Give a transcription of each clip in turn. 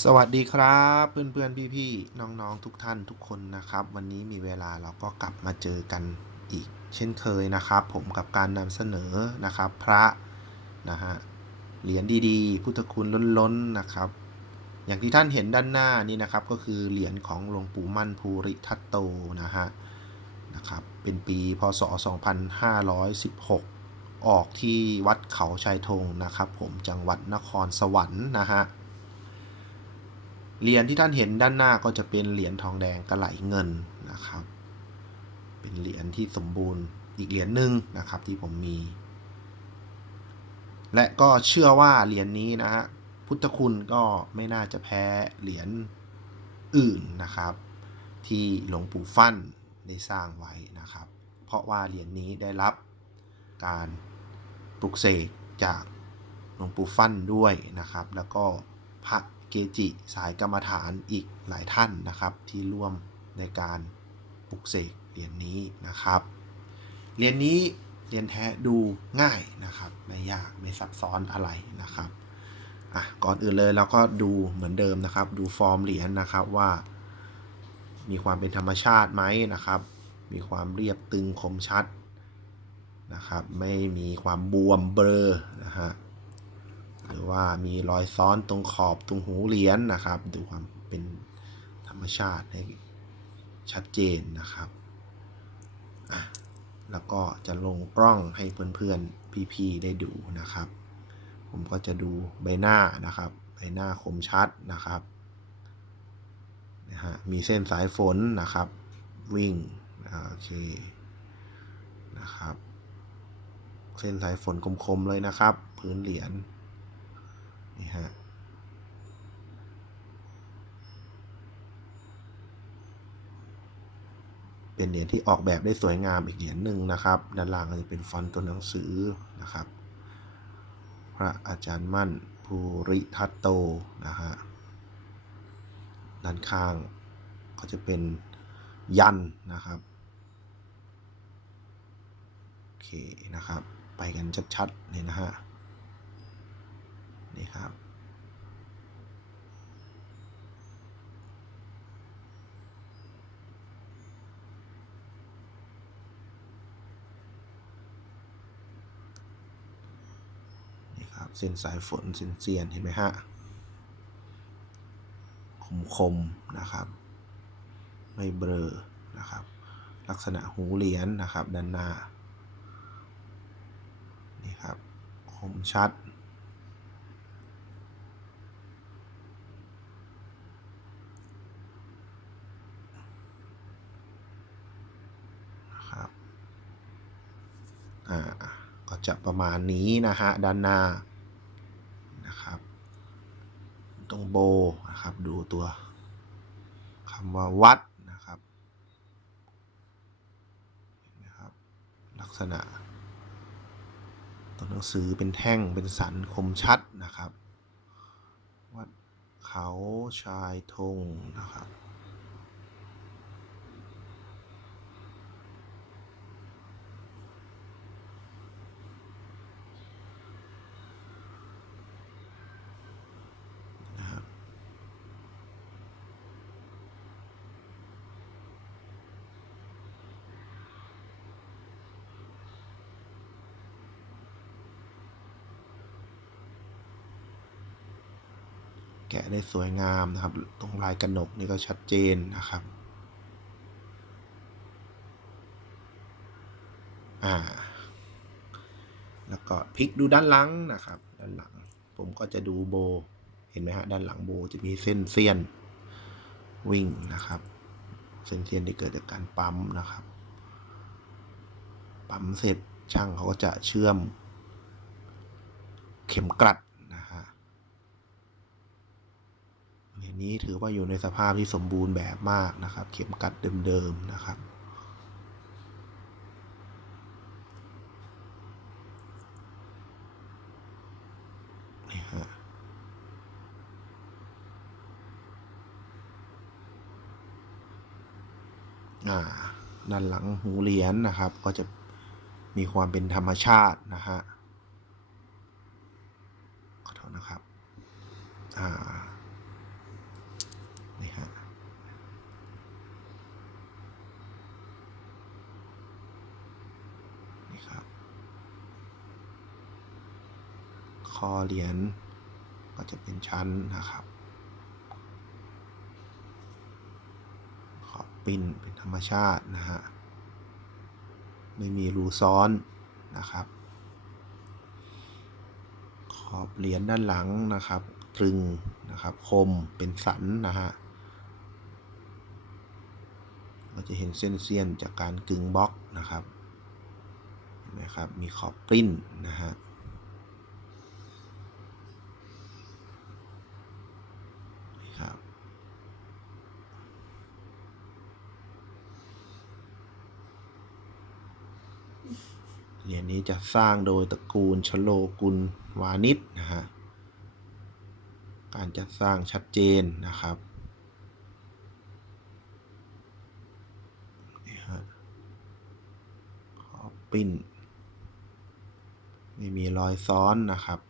สวัสดีครับเพื่อนๆพี่ๆน้องๆทุกท่านทุกคนนะครับ วันนี้มีเวลาเราก็กลับมาเจอกันอีก เช่นเคยนะครับ ผมกับการนำเสนอนะครับ พระนะฮะเหรียญดีๆ พุทธคุณล้นๆนะครับ อย่างที่ท่านเห็นด้านหน้านี่นะครับก็คือเหรียญของหลวงปู่มั่นภูริทัตโตนะฮะนะครับเป็นปีพศ 2516 ออกที่วัดเขาชายธงนะครับ ผมจังหวัดนครสวรรค์นะฮะ เหรียญที่ท่านเห็นด้านหน้าก็จะเป็นเหรียญทองแดงกระไหลเงินนะครับ เป็นเหรียญที่สมบูรณ์อีกเหรียญหนึ่งนะครับที่ผมมี และก็เชื่อว่าเหรียญนี้นะฮะพุทธคุณก็ไม่น่าจะแพ้เหรียญอื่นนะครับ ที่หลวงปู่ฟั่นได้สร้างไว้นะครับ เพราะว่าเหรียญนี้ได้รับการปลุกเสกจากหลวงปู่ฟั่นด้วยนะครับ แล้วก็พระ เกจิสายกรรมฐานอีกหลายท่านนะครับ ที่ร่วมในการปลุกเสกเหรียญนี้นะครับเหรียญนี้เหรียญแท้ดูง่ายนะครับไม่ยากไม่ซับซ้อนอะไรนะครับอะก่อนอื่นเลยเราก็ดูเหมือนเดิมนะครับ ดูฟอร์มเหรียญนะครับว่า มีความเป็นธรรมชาติไหมนะครับ มีความเรียบตึงคมชัดนะครับ ไม่มีความบวมเบลอนะฮะ หรือว่ามีรอยซ้อนตรงขอบตรงหูเหรียญนะครับ ดูความเป็นธรรมชาติให้ชัดเจนนะครับแล้วก็จะลงกล้องให้เพื่อนๆ พี่ๆ ได้ดูนะครับ ผมก็จะดูใบหน้านะครับ ใบหน้าคมชัดนะครับนะฮะมีเส้นสายฝนนะครับ วิ่งโอเคนะครับ เส้นสายฝนคมๆเลยนะครับ พื้นเหรียญ นี่ฮะเป็นเหรียญที่ออกแบบได้สวยงามอีกเหรียญหนึ่งนะครับ ด้านล่างก็จะเป็นฟอนต์ตัวหนังสือนะครับ พระอาจารย์มั่นภูริทัตโตนะฮะด้านข้างก็จะเป็นยันนะครับโอเคนะครับ ไปกันชัดๆเนี่ยนะฮะ ครับ นี่ครับ เส้นสายฝนเส้นเสียนเห็นไหมฮะ คมคมนะครับ ไม่เบลอนะครับ ลักษณะหูเหรียญนะครับด้านหน้า นี่ครับ คมชัด นะครับ อ่า ก็จะประมาณนี้นะฮะ ด้านหน้านะครับ ตรงโบนะครับ ดูตัวคำว่าวัดนะครับเห็นไหมครับ ลักษณะตัวหนังสือเป็นแท่งเป็นสันคมชัดนะครับ วัดเขาชายธงนะครับนะครับ แกะได้สวยงามนะครับ ตรงลายกระหนกนี่ก็ชัดเจนนะครับอ่าแล้วก็พลิกดูด้านหลังนะครับ ด้านหลัง ผมก็จะดูโบ เห็นไหมฮะด้านหลังโบจะมีเส้นเสี้ยนวิ่งนะครับ เส้นเสี้ยนที่เกิดจากการปั๊มนะครับ ปั๊มเสร็จช่างเขาก็จะเชื่อม เข็มกลัดนะฮะ นี้ถือว่าอยู่ในสภาพที่สมบูรณ์แบบมากนะครับ เข็มกัดเดิมๆนะครับ นี่ฮะอ่าด้านหลังหูเหรียญนะครับ ก็จะมีความเป็นธรรมชาตินะฮะขอโทษนะครับ อ่า อเหรียญก็จะเป็นชั้นนะครับขอบปิ้นเป็นธรรมชาตินะฮะไม่มีรูซ้อนนะครับ ขอบเหรียญด้านหลังนะครับ ตรึงนะครับคมเป็นสันนะฮะเราจะเห็นเส้นเสี้ยนจากการกึงบล็อกนะครับเห็นไหมครับ มีขอบปริ้นนะฮะนี่ครับ เหรียญนี้จะสร้างโดยตระกูลชโลกุลวานิชนะฮะ การจัดสร้างชัดเจนนะครับนี่ฮะขอปิ้น ไม่มีรอยซ้อนนะครับ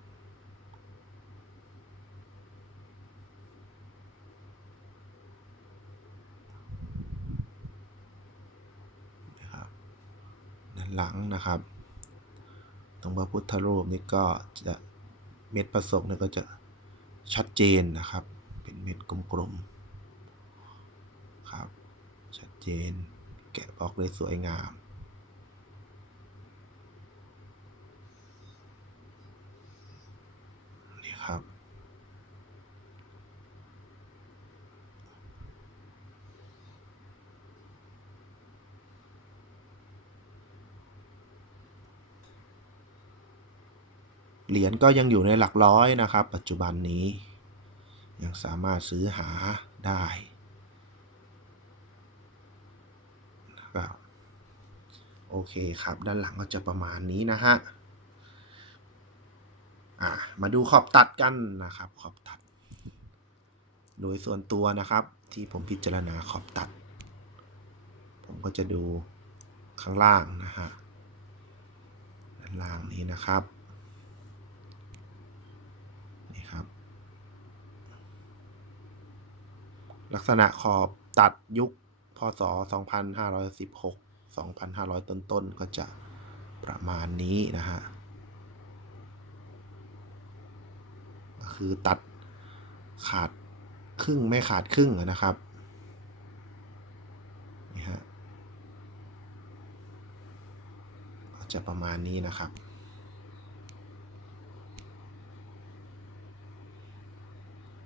นะครับด้านหลังนะครับ ตรงพระพุทธรูปนี่ก็จะเม็ดประสบเนี่ยก็จะชัดเจนนะครับ เป็นเม็ดกลมๆครับ ชัดเจน แกะบอกได้สวยงาม นี่ครับ เหรียญก็ยังอยู่ในหลักร้อยนะครับ ปัจจุบันนี้ ยังสามารถซื้อหาได้นะครับโอเคครับ ด้านหลังก็จะประมาณนี้นะฮะะมาดูขอบตัดกันนะครับ ขอบตัด โดยส่วนตัวนะครับที่ผมพิจารณาขอบตัด ผมก็จะดูข้างล่างนะฮะด้านล่างนี้นะครับ นี่ครับ ลักษณะขอบตัดยุคพศ 2516 2,500 ต้นๆก็จะประมาณนี้นะฮะคือตัดขาดครึ่งไม่ขาดครึ่งนะครับนี่ฮะก็จะประมาณนี้นะครับ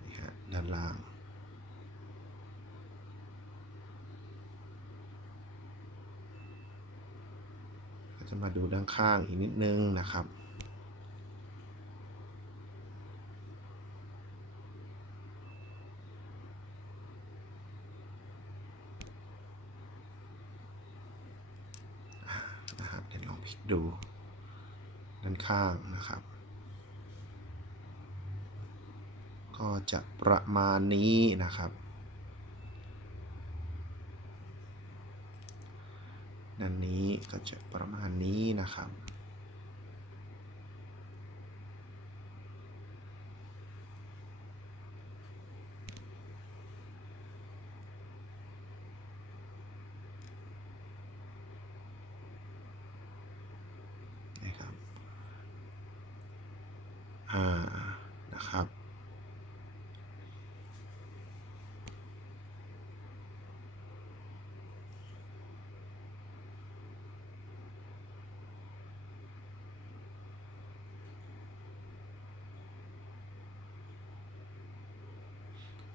นี่ฮะด้านล่าง จะมาดูด้านข้างอีกนิดนึงนะครับ นะครับ เดี๋ยวลองพลิกดู ด้านข้างนะครับ ก็จะประมาณนี้นะครับ ด้นนี้ก็จะประมาณนี้นะครับ อ่า นะครับ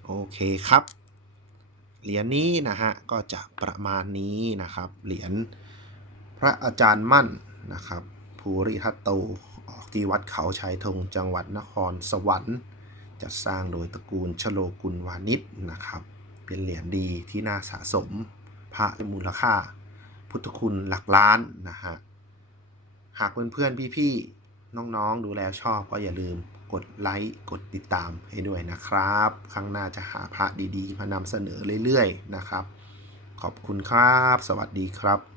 โอ เคครับ เหรียญนี้นะฮะก็จะประมาณนี้นะครับ เหรียญพระอาจารย์มั่นนะครับภูริทัตโตออกที่วัดเขาชายธงจังหวัดนครสวรรค์จัดสร้างโดยตระกูลชโลกุลวานิชนะครับ เป็นเหรียญดีที่น่าสะสม พระมูลค่า พุทธคุณหลักล้านนะฮะ หากเพื่อนๆ พี่ๆ น้องๆ ดูแล้วชอบก็อย่าลืม กดไลค์กดติดตามให้ด้วยนะครับ ครั้งหน้าจะหาพระดีๆมานำเสนอเรื่อยๆนะครับ ขอบคุณครับ สวัสดีครับ